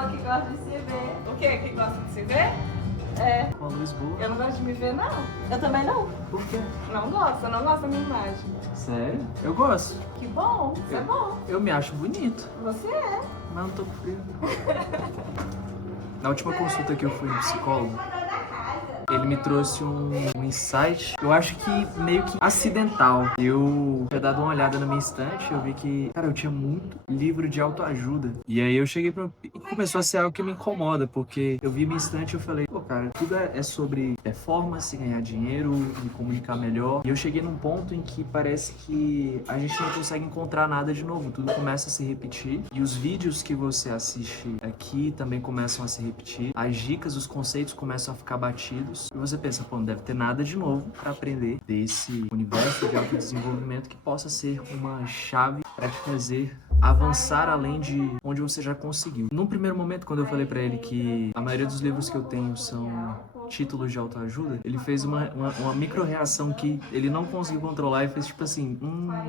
pessoa que gosta de se ver. O quê? Que gosta de se ver? É, Com a luz boa. eu não gosto de me ver, não. Eu também não. Por quê? Não gosto, eu não gosto da minha imagem. Sério? Eu gosto. Que bom, isso é bom. Eu me acho bonito, Você é. mas não tô com frio. Na última consulta que eu fui no psicólogo, ele me trouxe um insight, eu acho que meio que acidental. Eu tinha dado uma olhada na minha estante, eu vi que, cara, eu tinha muito livro de autoajuda. E aí eu cheguei pra... E começou a ser algo que me incomoda, porque eu vi minha estante e eu falei, pô, cara, tudo é sobre performance, ganhar dinheiro, me comunicar melhor. E eu cheguei num ponto em que parece que a gente não consegue encontrar nada de novo, tudo começa a se repetir. E os vídeos que você assiste aqui também começam a se repetir. As dicas, os conceitos começam a ficar batidos. E você pensa, pô, não deve ter nada de novo para aprender desse universo de autodesenvolvimento que possa ser uma chave para te fazer avançar além de onde você já conseguiu. Num primeiro momento, quando eu falei para ele que a maioria dos livros que eu tenho são títulos de autoajuda, ele fez uma micro-reação que ele não conseguiu controlar e fez tipo assim,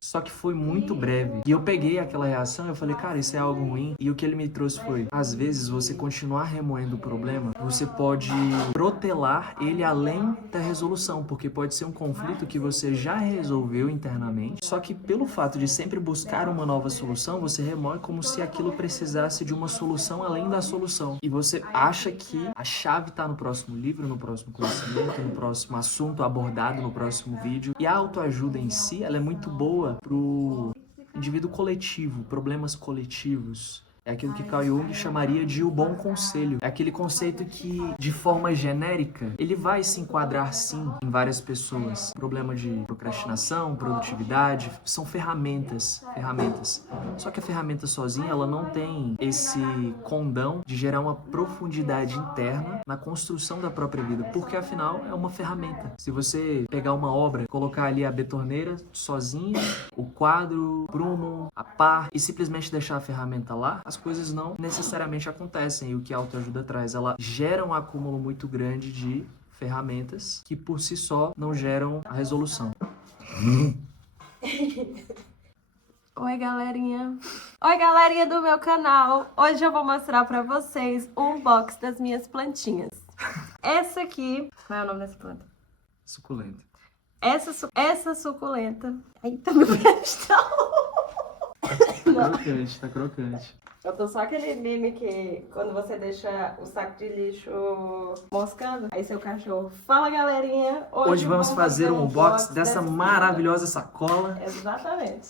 só que foi muito breve. E eu peguei aquela reação e eu falei, cara, isso é algo ruim. E o que ele me trouxe foi, às vezes, você continuar remoendo o problema, você pode protelar ele além da resolução, porque pode ser um conflito que você já resolveu internamente, só que pelo fato de sempre buscar uma nova solução, você remoe como se aquilo precisasse de uma solução além da solução. E você acha que a chave está no próximo livro, no próximo conhecimento, no próximo assunto abordado no próximo vídeo. E a autoajuda em si, ela é muito boa pro indivíduo coletivo, problemas coletivos. É aquilo que Carl Jung chamaria de o bom conselho. É aquele conceito que, de forma genérica, ele vai se enquadrar, sim, em várias pessoas. Problema de procrastinação, produtividade, são ferramentas. Só que a ferramenta sozinha, ela não tem esse condão de gerar uma profundidade interna na construção da própria vida, porque, afinal, é uma ferramenta. Se você pegar uma obra, colocar ali a betoneira sozinha, o quadro, prumo, a pá, e simplesmente deixar a ferramenta lá, as coisas não necessariamente acontecem. E o que a autoajuda traz, ela gera um acúmulo muito grande de ferramentas que por si só não geram a resolução. Oi, galerinha. Oi, galerinha do meu canal. Hoje eu vou mostrar pra vocês um unboxing das minhas plantinhas. Essa aqui... Qual é o nome dessa planta? Suculenta. Essa suculenta... Eita, meu peixe tá Tá crocante. Eu tô só aquele meme que quando você deixa o saco de lixo moscando, aí seu cachorro fala, galerinha, Hoje vamos fazer um unboxing dessa maravilhosa sacola. Exatamente.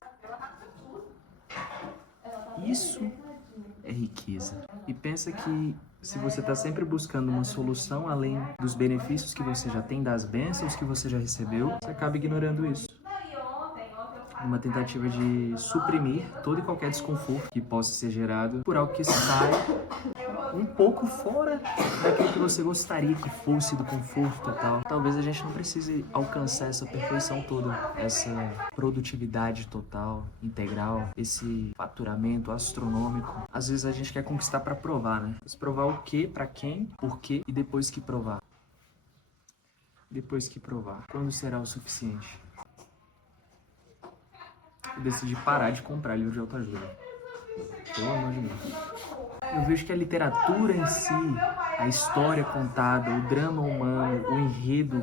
Isso é riqueza. E pensa que se você está sempre buscando uma solução além dos benefícios que você já tem, das bênçãos que você já recebeu, você acaba ignorando isso. Uma tentativa de suprimir todo e qualquer desconforto que possa ser gerado por algo que sai um pouco fora daquilo que você gostaria que fosse, do conforto total. Talvez a gente não precise alcançar essa perfeição toda, essa produtividade total, integral, esse faturamento astronômico. Às vezes a gente quer conquistar para provar, né? Mas provar o quê, para quem, por quê e depois que provar. Depois que provar. Quando será o suficiente? Eu decidi parar de comprar livro de autoajuda. Pelo amor de Deus. Eu vejo que a literatura em si, a história contada, o drama humano, o enredo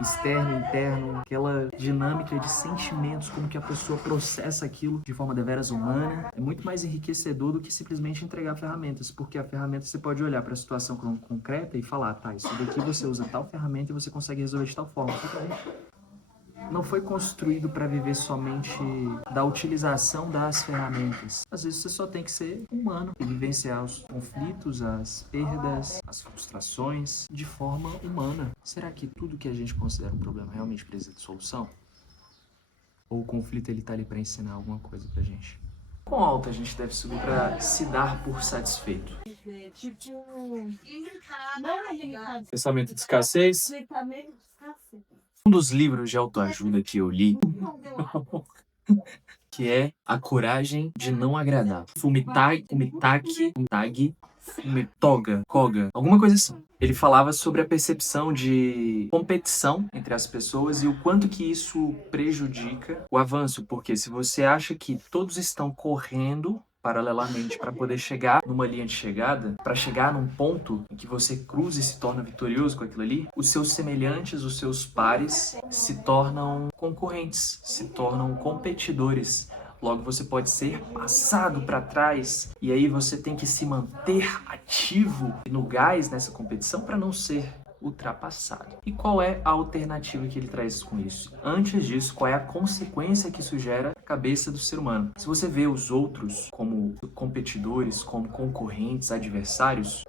externo e interno, aquela dinâmica de sentimentos, como que a pessoa processa aquilo de forma deveras humana, é muito mais enriquecedor do que simplesmente entregar ferramentas, porque a ferramenta você pode olhar para a situação concreta e falar, tá, isso daqui você usa tal ferramenta e você consegue resolver de tal forma. Só que a gente não foi construído para viver somente da utilização das ferramentas. Às vezes você só tem que ser humano e vivenciar os conflitos, as perdas, as frustrações de forma humana. Será que tudo que a gente considera um problema realmente precisa de solução? Ou o conflito ele tá ali para ensinar alguma coisa pra gente? Quão alto a gente deve subir para se dar por satisfeito? Pensamento de escassez? Um dos livros de autoajuda que eu li, que é A Coragem de Não Agradar. Koga, alguma coisa assim. Ele falava sobre a percepção de competição entre as pessoas e o quanto que isso prejudica o avanço, porque se você acha que todos estão correndo paralelamente para poder chegar numa linha de chegada, para chegar num ponto em que você cruza e se torna vitorioso com aquilo ali, os seus semelhantes, os seus pares se tornam concorrentes, se tornam competidores. Logo, você pode ser passado para trás e aí você tem que se manter ativo e no gás nessa competição para não ser ultrapassado. E qual é a alternativa que ele traz com isso? Antes disso, qual é a consequência que isso gera na cabeça do ser humano? Se você vê os outros como competidores, como concorrentes, adversários,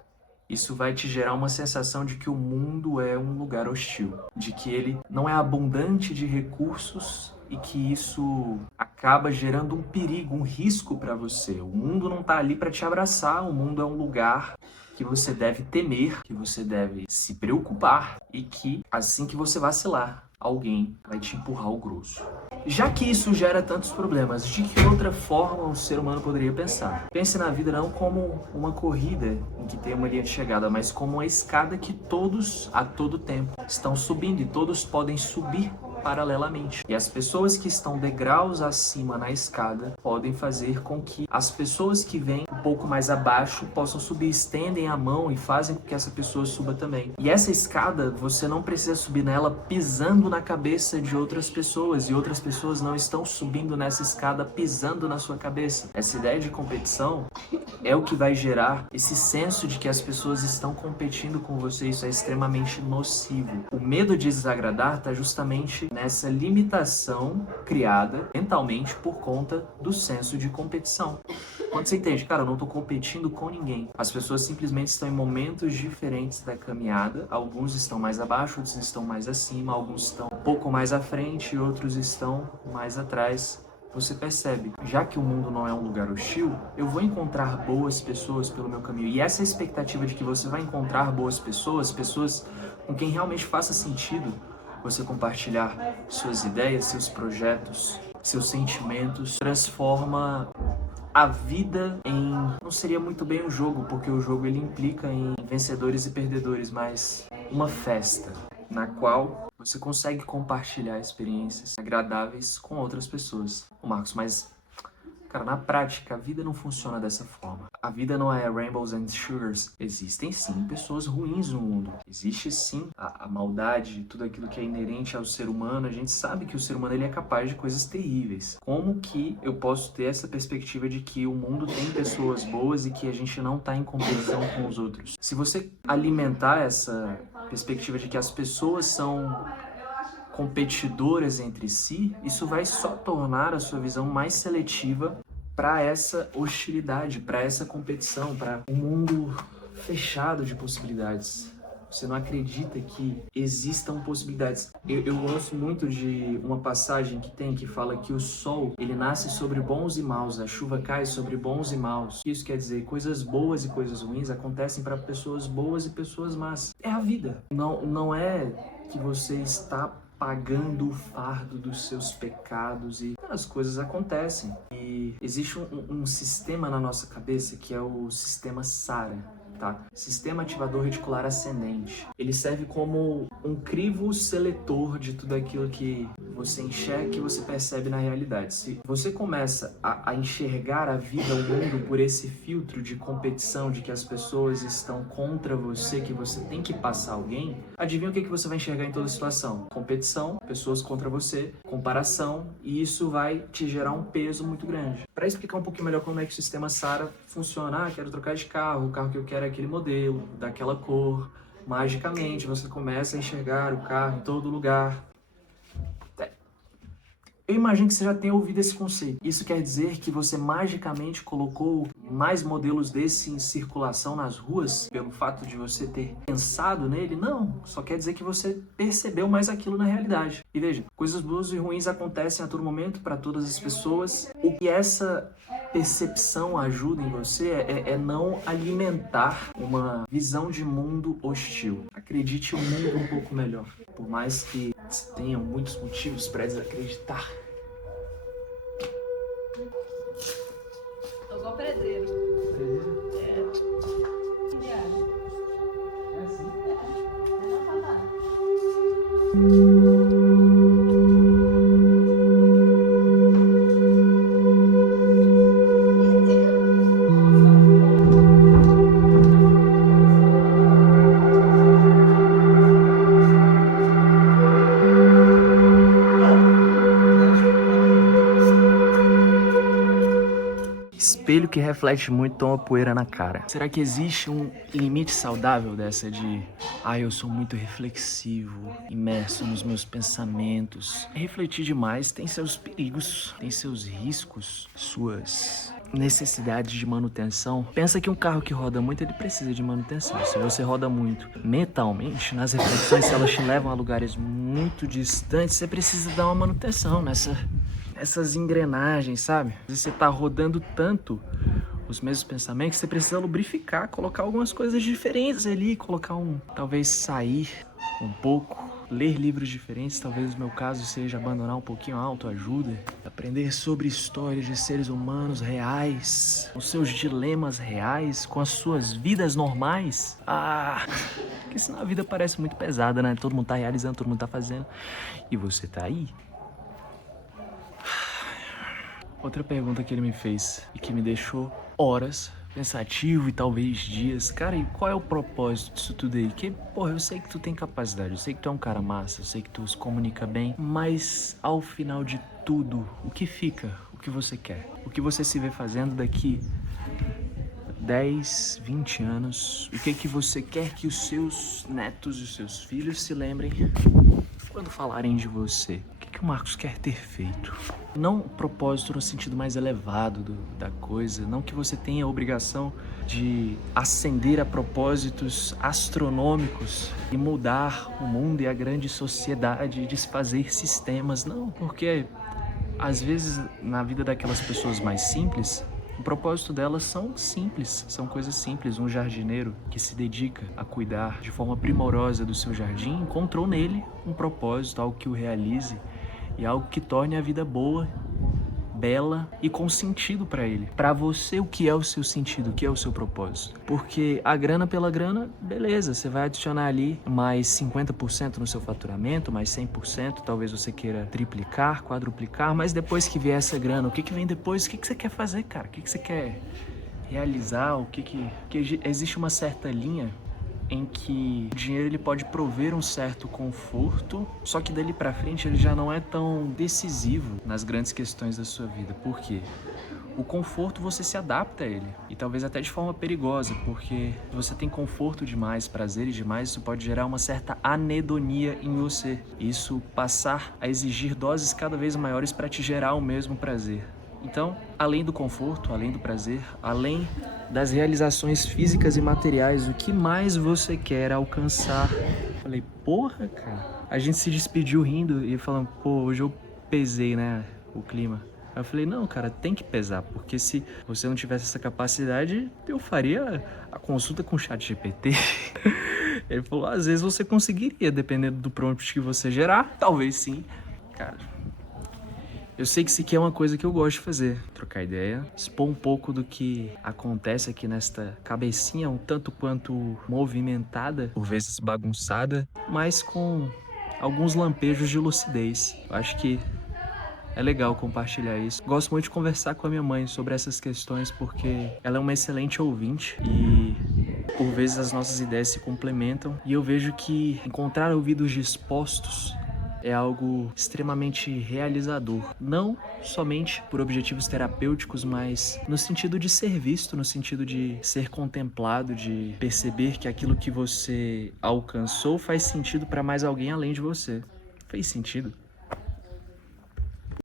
isso vai te gerar uma sensação de que o mundo é um lugar hostil, de que ele não é abundante de recursos e que isso acaba gerando um perigo, um risco para você. O mundo não está ali para te abraçar, o mundo é um lugar que você deve temer, que você deve se preocupar e que assim que você vacilar, alguém vai te empurrar o grosso. Já que isso gera tantos problemas, de que outra forma o ser humano poderia pensar? Pense na vida não como uma corrida em que tem uma linha de chegada, mas como uma escada que todos, a todo tempo, estão subindo e todos podem subir paralelamente. E as pessoas que estão degraus acima na escada podem fazer com que as pessoas que vêm um pouco mais abaixo possam subir, estendem a mão e fazem com que essa pessoa suba também. E essa escada, você não precisa subir nela pisando na cabeça de outras pessoas, e outras pessoas não estão subindo nessa escada pisando na sua cabeça. Essa ideia de competição é o que vai gerar esse senso de que as pessoas estão competindo com você. Isso é extremamente nocivo. O medo de desagradar está justamente nessa limitação criada mentalmente por conta do senso de competição. Quando você entende, cara, eu não estou competindo com ninguém. As pessoas simplesmente estão em momentos diferentes da caminhada. Alguns estão mais abaixo, outros estão mais acima, alguns estão um pouco mais à frente, outros estão mais atrás. Você percebe, já que o mundo não é um lugar hostil, eu vou encontrar boas pessoas pelo meu caminho. E essa expectativa de que você vai encontrar boas pessoas, pessoas com quem realmente faça sentido você compartilhar suas ideias, seus projetos, seus sentimentos, transforma a vida em... Não seria muito bem um jogo, porque o jogo ele implica em vencedores e perdedores, mas uma festa na qual você consegue compartilhar experiências agradáveis com outras pessoas. Ô Marcos, mas, cara, na prática, a vida não funciona dessa forma. A vida não é rainbows and sugars. Existem, sim, pessoas ruins no mundo. Existe, sim, a maldade, tudo aquilo que é inerente ao ser humano. A gente sabe que o ser humano ele é capaz de coisas terríveis. Como que eu posso ter essa perspectiva de que o mundo tem pessoas boas e que a gente não está em competição com os outros? Se você alimentar essa perspectiva de que as pessoas são competidoras entre si, isso vai só tornar a sua visão mais seletiva para essa hostilidade, para essa competição, para um mundo fechado de possibilidades. Você não acredita que existam possibilidades. Eu gosto muito de uma passagem que fala que o sol, ele nasce sobre bons e maus, a chuva cai sobre bons e maus. Isso quer dizer, coisas boas e coisas ruins acontecem para pessoas boas e pessoas más. É a vida. Não é que você está pagando o fardo dos seus pecados e as coisas acontecem. E existe um sistema na nossa cabeça que é o sistema SARA. Tá? Sistema ativador reticular ascendente. Ele serve como um crivo seletor de tudo aquilo que você enxerga, que você percebe na realidade. Se você começa a enxergar a vida, o mundo, por esse filtro de competição, de que as pessoas estão contra você, que você tem que passar alguém, adivinha o que você vai enxergar em toda situação? Competição, pessoas contra você, comparação, e isso vai te gerar um peso muito grande. Para explicar um pouquinho melhor como é que o sistema SARA funciona, quero trocar de carro, o carro que eu quero é aquele modelo, daquela cor. Magicamente você começa a enxergar o carro em todo lugar. Eu imagino que você já tenha ouvido esse conceito. Isso quer dizer que você magicamente colocou mais modelos desse em circulação nas ruas pelo fato de você ter pensado nele? Não, só quer dizer que você percebeu mais aquilo na realidade. E veja, coisas boas e ruins acontecem a todo momento para todas as pessoas. O que essa percepção ajuda em você é não alimentar uma visão de mundo hostil. Acredite um mundo um pouco melhor. Por mais que tenham muitos motivos para desacreditar. Tô igual pedreiro. Pedreiro? É. É assim? É não falar. espelho que reflete muito toma poeira na cara. Será que existe um limite saudável dessa de eu sou muito reflexivo, imerso nos meus pensamentos? Refletir demais tem seus perigos, tem seus riscos, suas necessidades de manutenção. Pensa que um carro que roda muito, ele precisa de manutenção. Se você roda muito mentalmente, nas reflexões, se elas te levam a lugares muito distantes, você precisa dar uma manutenção nessas engrenagens, sabe? Às vezes você tá rodando tanto os mesmos pensamentos, você precisa lubrificar, colocar algumas coisas diferentes ali, talvez sair um pouco, ler livros diferentes, talvez no meu caso seja abandonar um pouquinho a autoajuda, aprender sobre histórias de seres humanos reais, os seus dilemas reais, com as suas vidas normais. Porque senão a vida parece muito pesada, né? Todo mundo tá realizando, todo mundo tá fazendo, e você tá aí. Outra pergunta que ele me fez e que me deixou horas pensativo e talvez dias. Cara, e qual é o propósito disso tudo aí? Que, porra, eu sei que tu tem capacidade, eu sei que tu é um cara massa, eu sei que tu se comunica bem, mas ao final de tudo, o que fica? O que você quer? O que você se vê fazendo daqui 10, 20 anos? O que você quer que os seus netos e os seus filhos se lembrem quando falarem de você? O que o Marcos quer ter feito? Não propósito no sentido mais elevado da coisa, não que você tenha a obrigação de ascender a propósitos astronômicos e mudar o mundo e a grande sociedade, desfazer sistemas, não, porque às vezes na vida daquelas pessoas mais simples, o propósito delas são simples, são coisas simples. Um jardineiro que se dedica a cuidar de forma primorosa do seu jardim encontrou nele um propósito, algo que o realize e algo que torne a vida boa, bela e com sentido para ele. Para você, o que é o seu sentido? O que é o seu propósito? Porque a grana pela grana, beleza, você vai adicionar ali mais 50% no seu faturamento, mais 100%, talvez você queira triplicar, quadruplicar, mas depois que vier essa grana, o que vem depois? O que você quer fazer, cara? O que você quer realizar? Porque existe uma certa linha em que o dinheiro ele pode prover um certo conforto, só que dali pra frente ele já não é tão decisivo nas grandes questões da sua vida. Por quê? O conforto você se adapta a ele, e talvez até de forma perigosa, porque se você tem conforto demais, prazeres demais, isso pode gerar uma certa anedonia em você. Isso passar a exigir doses cada vez maiores para te gerar o mesmo prazer. Então, além do conforto, além do prazer, além das realizações físicas e materiais, o que mais você quer alcançar? Falei, porra, cara. A gente se despediu rindo e falando, pô, hoje eu pesei, né, o clima. Aí eu falei, não, cara, tem que pesar, porque se você não tivesse essa capacidade, eu faria a consulta com o ChatGPT. Ele falou, às vezes você conseguiria, dependendo do prompt que você gerar, talvez sim. Cara, eu sei que isso aqui é uma coisa que eu gosto de fazer, trocar ideia, expor um pouco do que acontece aqui nesta cabecinha, um tanto quanto movimentada, por vezes bagunçada, mas com alguns lampejos de lucidez. Eu acho que é legal compartilhar isso. Gosto muito de conversar com a minha mãe sobre essas questões porque ela é uma excelente ouvinte e por vezes as nossas ideias se complementam e eu vejo que encontrar ouvidos dispostos é algo extremamente realizador, não somente por objetivos terapêuticos, mas no sentido de ser visto, no sentido de ser contemplado, de perceber que aquilo que você alcançou faz sentido para mais alguém além de você. Fez sentido?